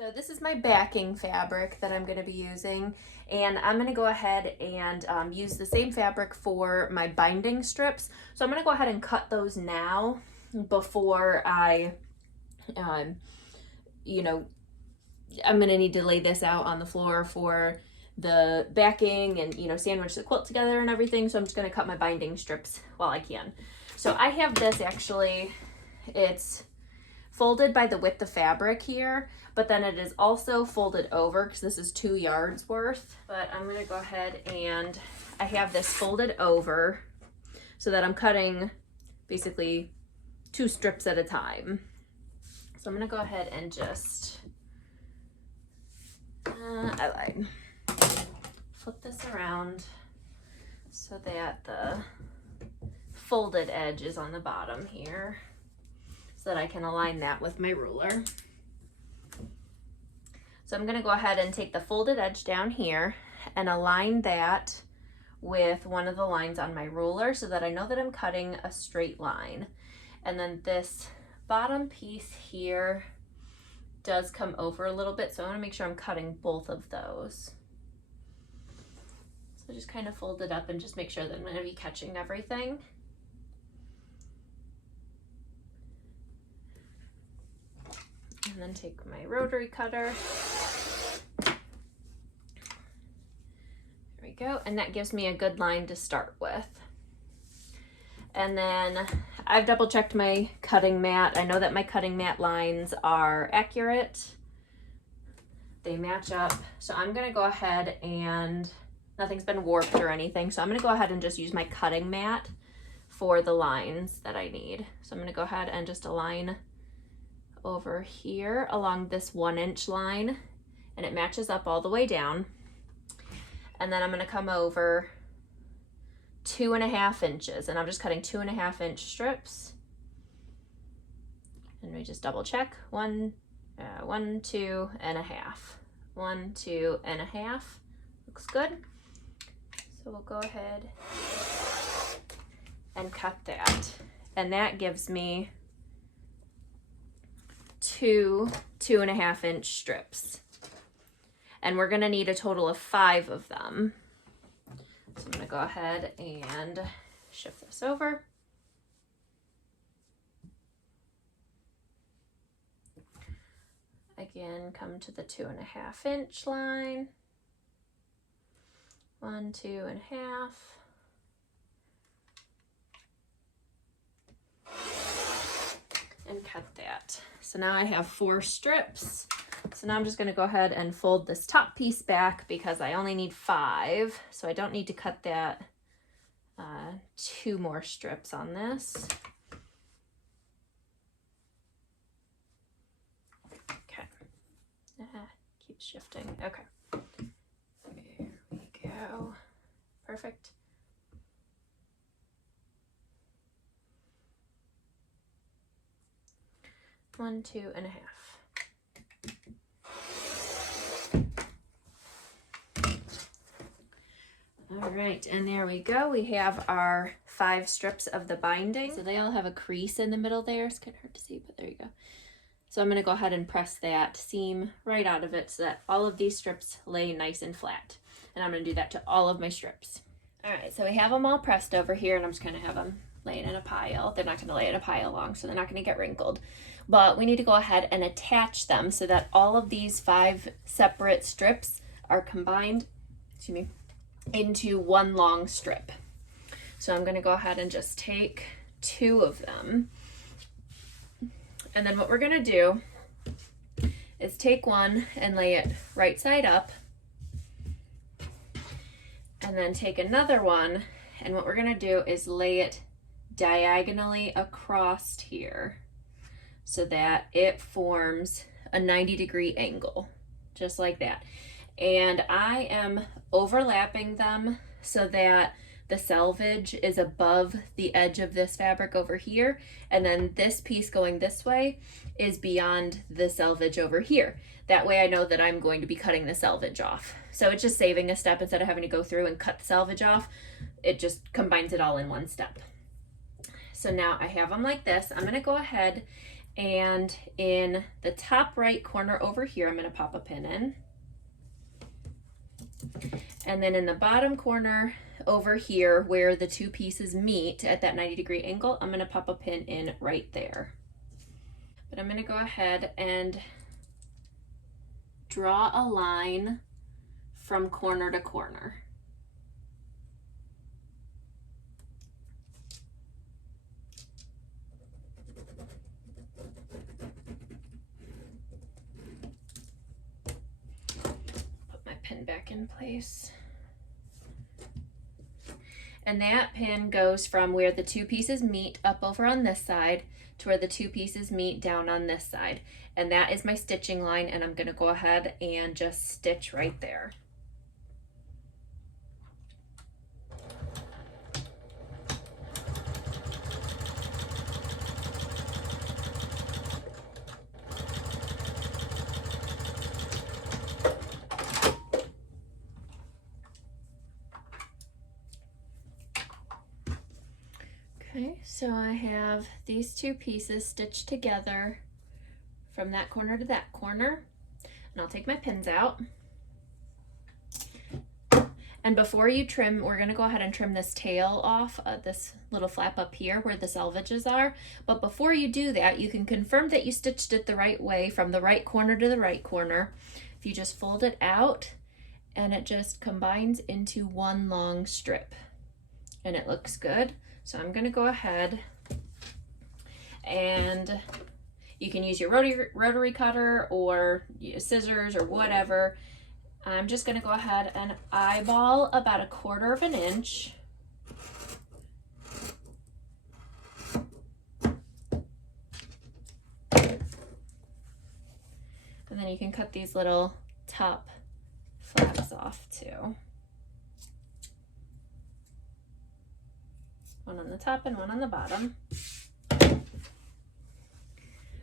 So this is my backing fabric that I'm going to be using, and I'm going to go ahead and use the same fabric for my binding strips. So I'm going to go ahead and cut those now before I, you know, I'm going to need to lay this out on the floor for the backing and, you know, sandwich the quilt together and everything. So I'm just going to cut my binding strips while I can. So I have this actually, it's folded by the width of fabric here, but then it is also folded over because this is 2 yards worth. But I'm gonna go ahead and I have this folded over so that I'm cutting basically 2 strips at a time. So I'm gonna go ahead and just, flip this around so that the folded edge is on the bottom here, so that I can align that with my ruler. So I'm gonna go ahead and take the folded edge down here and align that with one of the lines on my ruler so that I know that I'm cutting a straight line. And then this bottom piece here does come over a little bit, so I wanna make sure I'm cutting both of those. So just kind of fold it up and just make sure that I'm gonna be catching everything. And then take my rotary cutter. There we go. And that gives me a good line to start with. And then I've double checked my cutting mat. I know that my cutting mat lines are accurate. They match up. So I'm gonna go ahead and, nothing's been warped or anything. So I'm gonna go ahead and just use my cutting mat for the lines that I need. So I'm gonna go ahead and just align over here along this 1-inch line, and it matches up all the way down. And then I'm going to come over 2.5 inches, and I'm just cutting 2.5-inch strips. And we just double check 1, 2.5, 1, 2.5. Looks good. So we'll go ahead and cut that, and that gives me 2 2.5-inch strips, and we're gonna need a total of 5 of them. So I'm gonna go ahead and shift this over. Again, come to the 2.5-inch line. 1, 2.5. And cut that. So now I have 4 strips. So now I'm just gonna go ahead and fold this top piece back because I only need 5. So I don't need to cut that 2 more strips on this. Okay. Keeps shifting. Okay. There we go. Perfect. One, 2.5. All right, and there we go. We have our 5 strips of the binding. So they all have a crease in the middle there. It's kind of hard to see, but there you go. So I'm gonna go ahead and press that seam right out of it so that all of these strips lay nice and flat. And I'm gonna do that to all of my strips. All right, so we have them all pressed over here, and I'm just gonna have them laying in a pile. They're not gonna lay in a pile long, so they're not gonna get wrinkled. But we need to go ahead and attach them so that all of these 5 separate strips are combined, into one long strip. So I'm gonna go ahead and just take 2 of them. And then what we're gonna do is take one and lay it right side up, and then take another one, and what we're gonna do is lay it diagonally across here so that it forms a 90-degree angle, just like that. And I am overlapping them so that the selvage is above the edge of this fabric over here, and then this piece going this way is beyond the selvage over here. That way I know that I'm going to be cutting the selvage off. So it's just saving a step. Instead of having to go through and cut the selvage off, it just combines it all in one step. So now I have them like this. I'm gonna go ahead And in the top right corner over here, I'm going to pop a pin in. And then in the bottom corner over here where the two pieces meet at that 90-degree angle, I'm going to pop a pin in right there. But I'm going to go ahead and draw a line from corner to corner. Put my pin back in place. And that pin goes from where the two pieces meet up over on this side to where the two pieces meet down on this side. And that is my stitching line, and I'm going to go ahead and just stitch right there. Okay, so I have these two pieces stitched together from that corner to that corner, and I'll take my pins out. And before you trim, we're going to go ahead and trim this tail off, this little flap up here where the selvages are. But before you do that, you can confirm that you stitched it the right way from the right corner to the right corner. If you just fold it out, and it just combines into one long strip, and it looks good. So I'm going to go ahead, and you can use your rotary cutter or scissors or whatever. I'm just going to go ahead and eyeball about 1/4 of an inch. And then you can cut these little top flaps off too. One on the top and one on the bottom.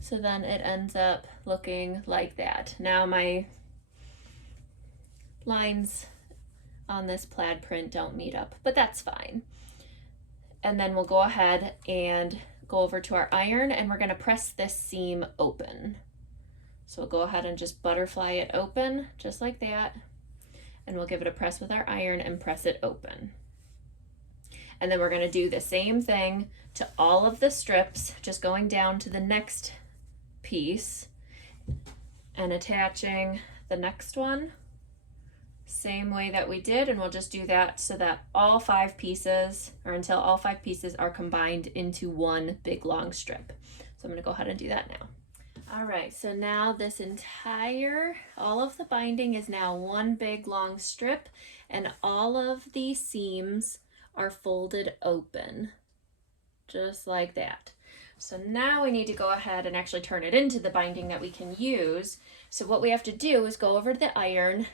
So then it ends up looking like that. Now my lines on this plaid print don't meet up, but that's fine. And then we'll go ahead and go over to our iron, and we're going to press this seam open. So we'll go ahead and just butterfly it open just like that, and we'll give it a press with our iron and press it open. And then we're going to do the same thing to all of the strips, just going down to the next piece and attaching the next one same way that we did, and we'll just do that so that all 5 pieces, or until all 5 pieces are combined into one big long strip. So I'm going to go ahead and do that now. All right, so now this all of the binding is now one big long strip, and all of the seams are folded open, just like that. So now we need to go ahead and actually turn it into the binding that we can use. So what we have to do is go over to the iron,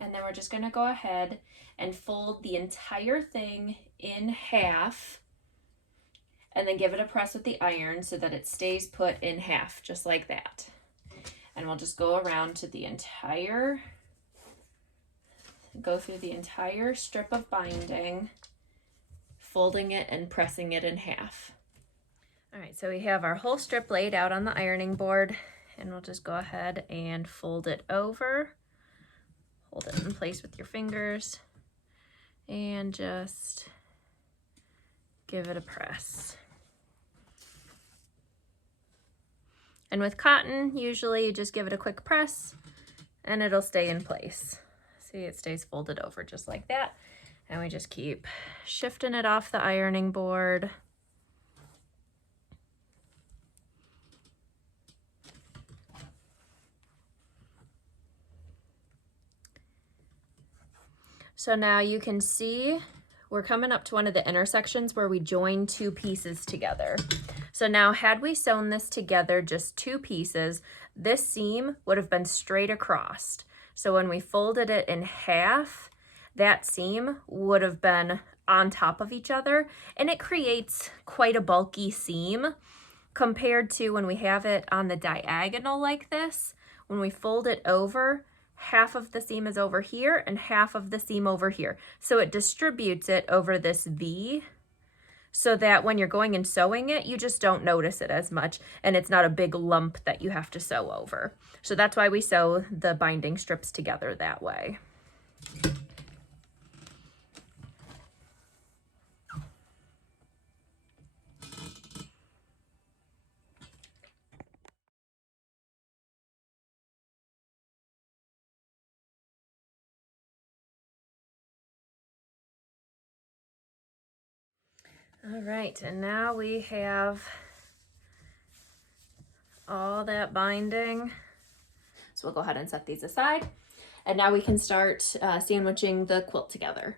and then we're just going to go ahead and fold the entire thing in half, and then give it a press with the iron so that it stays put in half, just like that. And we'll just go around to the entire, go through the entire strip of binding, folding it and pressing it in half. All right, so we have our whole strip laid out on the ironing board, and we'll just go ahead and fold it over. Hold it in place with your fingers and just give it a press. And with cotton, usually you just give it a quick press and it'll stay in place. See, it stays folded over just like that. And we just keep shifting it off the ironing board. So now you can see we're coming up to one of the intersections where we join 2 pieces together. So now had we sewn this together, just 2 pieces, this seam would have been straight across. So when we folded it in half, that seam would have been on top of each other, and it creates quite a bulky seam compared to when we have it on the diagonal like this. When we fold it over, half of the seam is over here and half of the seam over here. So it distributes it over this V so that when you're going and sewing it, you just don't notice it as much, and it's not a big lump that you have to sew over. So that's why we sew the binding strips together that way. All right, and now we have all that binding. So we'll go ahead and set these aside. And now we can start sandwiching the quilt together.